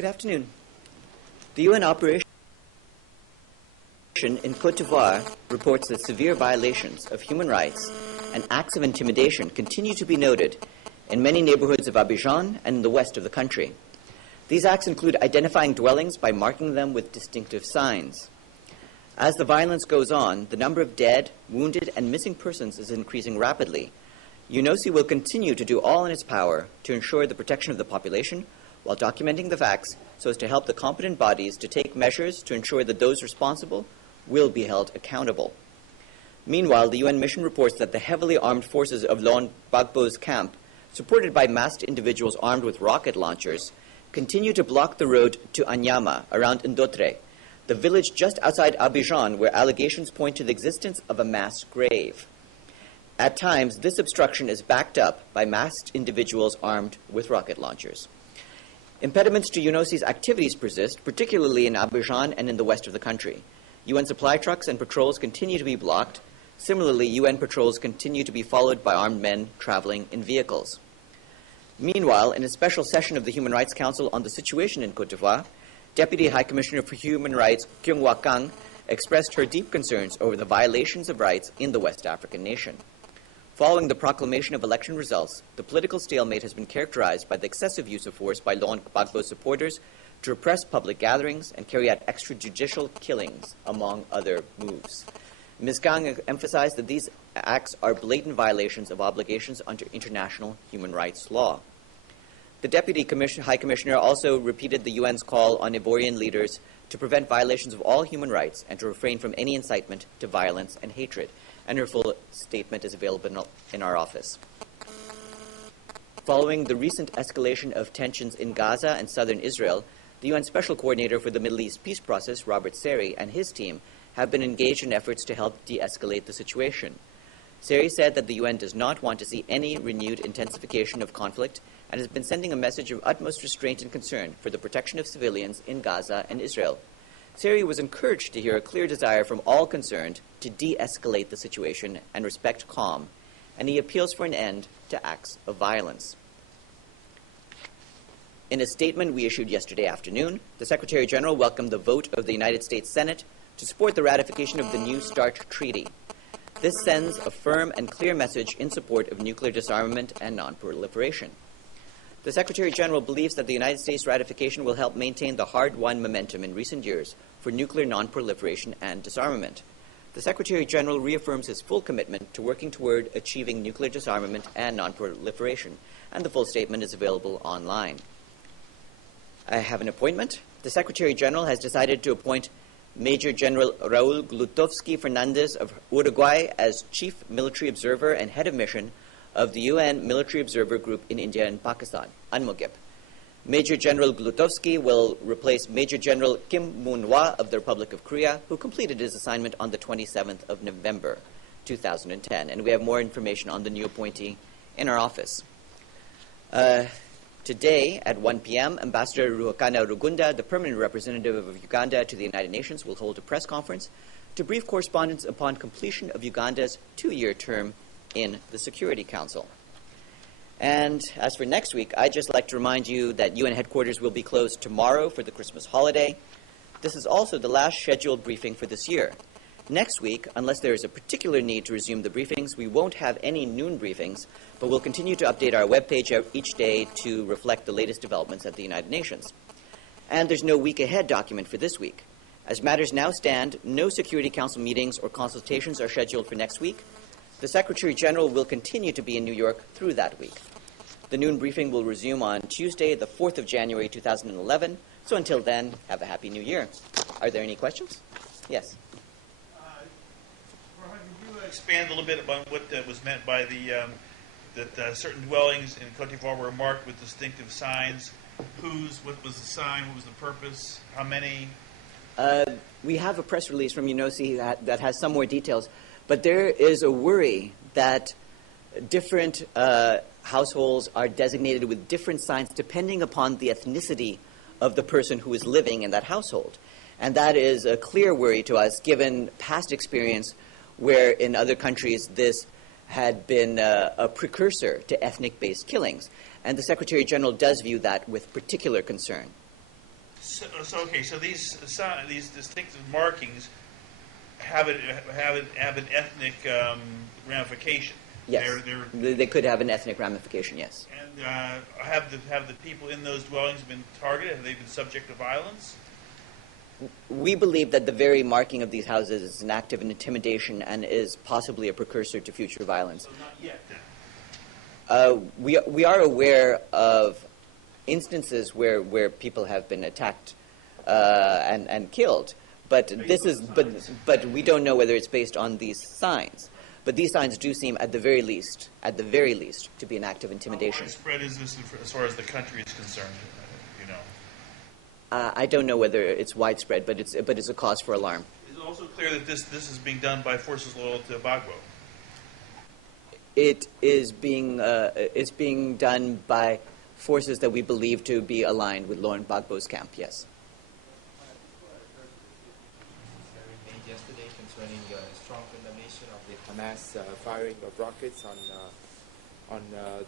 Good afternoon. The UN operation in Côte d'Ivoire reports that severe violations of human rights and acts of intimidation continue to be noted in many neighborhoods of Abidjan and in the west of the country. These acts include identifying dwellings by marking them with distinctive signs. As the violence goes on, the number of dead, wounded, and missing persons is increasing rapidly. UNOSI will continue to do all in its power to ensure the protection of the population while documenting the facts so as to help the competent bodies to take measures to ensure that those responsible will be held accountable. Meanwhile, the UN mission reports that the heavily armed forces of Laurent Gbagbo's camp, supported by masked individuals armed with rocket launchers, continue to block the road to Anyama around Ndotre, the village just outside Abidjan where allegations point to the existence of a mass grave. At times, this obstruction is backed up by masked individuals armed with rocket launchers. Impediments to UNOSI's activities persist, particularly in Abidjan and in the west of the country. UN supply trucks and patrols continue to be blocked. Similarly, UN patrols continue to be followed by armed men traveling in vehicles. Meanwhile, in a special session of the Human Rights Council on the situation in Côte d'Ivoire, Deputy High Commissioner for Human Rights Kyung-Hwa Kang expressed her deep concerns over the violations of rights in the West African nation. Following the proclamation of election results, the political stalemate has been characterized by the excessive use of force by Laurent Gbagbo's supporters to repress public gatherings and carry out extrajudicial killings, among other moves. Ms. Kang emphasized that these acts are blatant violations of obligations under international human rights law. The Deputy High Commissioner also repeated the UN's call on Ivorian leaders to prevent violations of all human rights and to refrain from any incitement to violence and hatred. And her full statement is available in our office. Following the recent escalation of tensions in Gaza and southern Israel, the UN Special Coordinator for the Middle East Peace Process, Robert Seri, and his team have been engaged in efforts to help de-escalate the situation. Seri said that the UN does not want to see any renewed intensification of conflict and has been sending a message of utmost restraint and concern for the protection of civilians in Gaza and Israel. Seri was encouraged to hear a clear desire from all concerned to de-escalate the situation and respect calm, and he appeals for an end to acts of violence. In a statement we issued yesterday afternoon, the Secretary General welcomed the vote of the United States Senate to support the ratification of the New START Treaty. This sends a firm and clear message in support of nuclear disarmament and non-proliferation. The Secretary General believes that the United States ratification will help maintain the hard-won momentum in recent years for nuclear non-proliferation and disarmament. The Secretary General reaffirms his full commitment to working toward achieving nuclear disarmament and non-proliferation, and the full statement is available online. I have an appointment. The Secretary General has decided to appoint Major General Raul Glutovsky Fernandez of Uruguay as Chief Military Observer and Head of Mission of the UN Military Observer Group in India and Pakistan, UNMOGIP. Major General Glutovsky will replace Major General Kim Moon-hwa of the Republic of Korea, who completed his assignment on the 27th of November, 2010. And we have more information on the new appointee in our office. Today, at 1 p.m., Ambassador Ruhakana Rugunda, the permanent representative of Uganda to the United Nations, will hold a press conference to brief correspondents upon completion of Uganda's 2-year term in the Security Council. And as for next week, I'd just like to remind you that UN headquarters will be closed tomorrow for the Christmas holiday. This is also the last scheduled briefing for this year. Next week, unless there is a particular need to resume the briefings, we won't have any noon briefings, but we'll continue to update our webpage each day to reflect the latest developments at the United Nations. And there's no week ahead document for this week. As matters now stand, no Security Council meetings or consultations are scheduled for next week. The Secretary General will continue to be in New York through that week. The noon briefing will resume on Tuesday, the 4th of January, 2011. So until then, have a Happy New Year. Are there any questions? Yes. Could you expand a little bit about what was meant by that certain dwellings in Côte d'Ivoire were marked with distinctive signs? What was the sign? What was the purpose? How many? We have a press release from UNOSI that has some more details, but there is a worry that different households are designated with different signs depending upon the ethnicity of the person who is living in that household. And that is a clear worry to us, given past experience where in other countries this had been a precursor to ethnic-based killings. And the Secretary General does view that with particular concern. So these distinctive markings have an ethnic ramification. Yes, they could have an ethnic ramification. Yes. And have the people in those dwellings been targeted? Have they been subject to violence? We believe that the very marking of these houses is an act of intimidation and is possibly a precursor to future violence. So not yet, then. We are aware of instances where people have been attacked and killed, but we don't know whether it's based on these signs. But these signs do seem, at the very least, to be an act of intimidation. How widespread is this as far as the country is concerned? You know. I don't know whether it's widespread, but it's a cause for alarm. Is it also clear that this is being done by forces loyal to Gbagbo? It is being done by forces that we believe to be aligned with Laurent Gbagbo's camp. Yes. Yesterday concerning strong condemnation of the Hamas firing of rockets on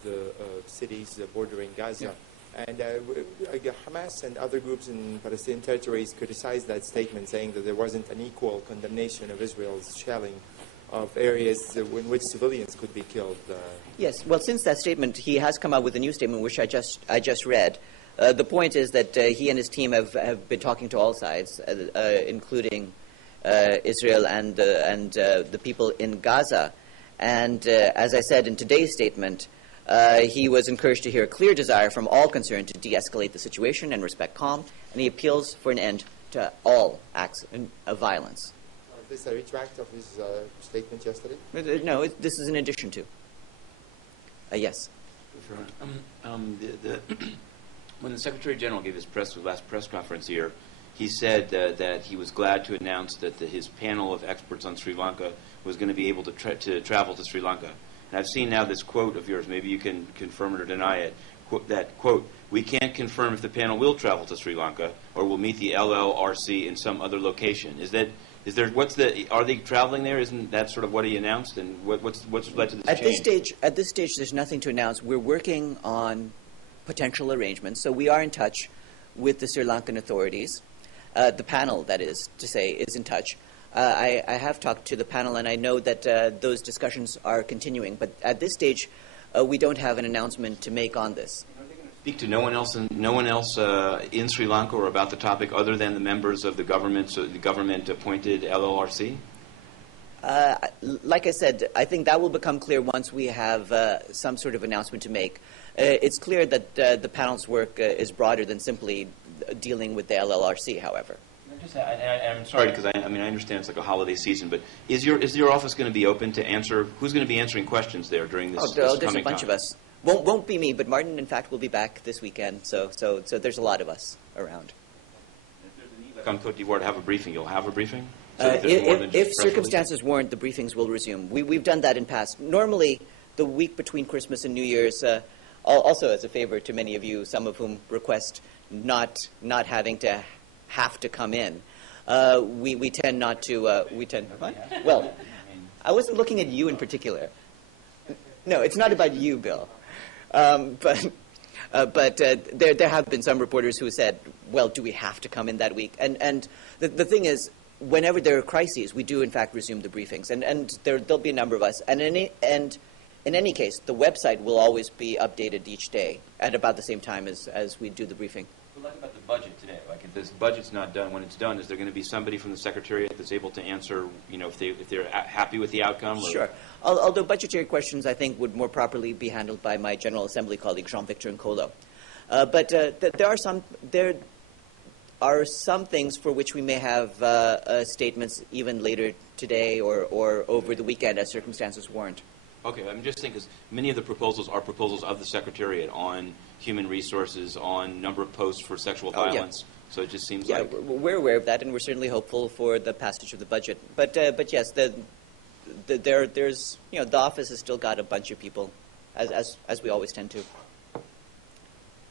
the cities bordering Gaza. Yeah. And Hamas and other groups in Palestinian territories criticized that statement, saying that there wasn't an equal condemnation of Israel's shelling of areas in which civilians could be killed. Yes. Well, since that statement, he has come out with a new statement, which I just read. The point is that he and his team have been talking to all sides, including Israel and the people in Gaza. And as I said in today's statement, he was encouraged to hear a clear desire from all concerned to de-escalate the situation and respect calm, and he appeals for an end to all acts of violence. Is this a retract of his statement yesterday? No, this is in addition to. Yes. When the Secretary General gave his last press conference here, he said that he was glad to announce that his panel of experts on Sri Lanka was going to be able to travel to Sri Lanka. And I've seen now this quote of yours. Maybe you can confirm it or deny it. That quote: "We can't confirm if the panel will travel to Sri Lanka or will meet the LLRC in some other location." Are they traveling there? Isn't that sort of what he announced? And what's led to this change? At this stage, there's nothing to announce. We're working on potential arrangements. So we are in touch with the Sri Lankan authorities. The panel, that is to say, is in touch. I have talked to the panel, and I know that those discussions are continuing. But at this stage, we don't have an announcement to make on this. Speak to no one else in Sri Lanka or about the topic other than the members of the government-appointed LLRC? Like I said, I think that will become clear once we have some sort of announcement to make. It's clear that the panel's work is broader than simply dealing with the LLRC, however. I'm sorry, because I understand it's like a holiday season, but is your office going to be open to answer? Who's going to be answering questions there during this there's coming a bunch time? of us. Won't be me, but Martin, in fact, will be back this weekend. So there's a lot of us around. If there's a need, come Cote d'Ivoire to have a briefing, you'll have a briefing. So if circumstances warrant, the briefings will resume. We've done that in past. Normally, the week between Christmas and New Year's, also as a favor to many of you, some of whom request not having to have to come in. We tend not to. Well, I wasn't looking at you in particular. No, it's not about you, Bill. But there have been some reporters who said, "Well, do we have to come in that week?" And the thing is, whenever there are crises, we do in fact resume the briefings, and there'll be a number of us. And in any case, the website will always be updated each day at about the same time as we do the briefing. What about the budget today? Like, if this budget's not done, when it's done, is there going to be somebody from the Secretariat that's able to answer, if they're happy with the outcome? Or? Sure. Although budgetary questions, I think, would more properly be handled by my General Assembly colleague, Jean-Victor Nkolo. But there are some things for which we may have statements even later today or over the weekend as circumstances warrant. Okay, I'm just thinking, because many of the proposals are proposals of the Secretariat on human resources, on number of posts for sexual violence. Yeah. So it just seems like... Yeah, we're aware of that, and we're certainly hopeful for the passage of the budget. But yes, there's the office has still got a bunch of people, as we always tend to.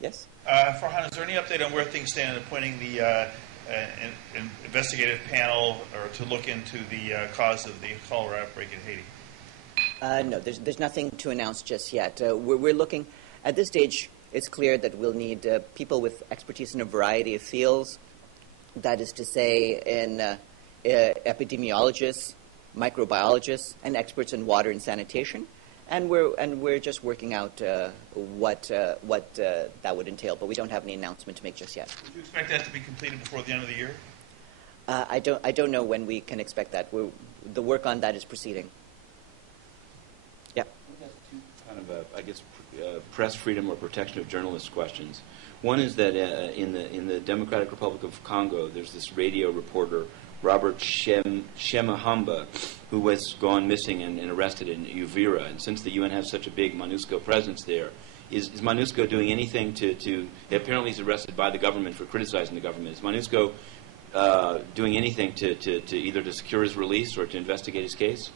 Yes? Farhan, is there any update on where things stand in appointing the investigative panel or to look into the cause of the cholera outbreak in Haiti? No, there's nothing to announce just yet. We're looking, at this stage, it's clear that we'll need people with expertise in a variety of fields, That is to say, in epidemiologists, microbiologists, and experts in water and sanitation. And we're just working out what that would entail, but we don't have any announcement to make just yet. Would you expect that to be completed before the end of the year? I don't know when we can expect that. The work on that is proceeding. Yeah. Kind of, I guess, press freedom or protection of journalists questions. One is that in the Democratic Republic of Congo, there's this radio reporter, Robert Shemahamba, who was gone missing and arrested in Uvira. And since the UN has such a big MONUSCO presence there, is MONUSCO doing anything to apparently he's arrested by the government for criticizing the government. Is MONUSCO doing anything to either to secure his release or to investigate his case?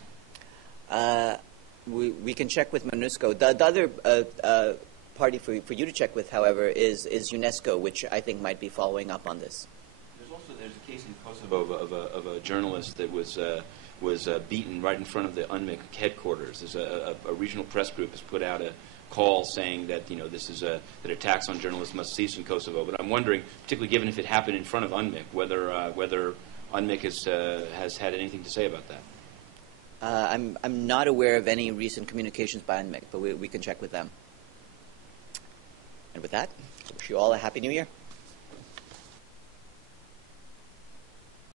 We can check with MONUSCO. The other party for you to check with, however, is UNESCO, which I think might be following up on this. There's a case in Kosovo of a journalist that was beaten right in front of the UNMIC headquarters. There's a regional press group has put out a call saying that this is that attacks on journalists must cease in Kosovo. But I'm wondering, particularly given if it happened in front of UNMIC, whether UNMIC has had anything to say about that. I'm not aware of any recent communications by UNMIC, but we can check with them. And with that, I wish you all a Happy New Year.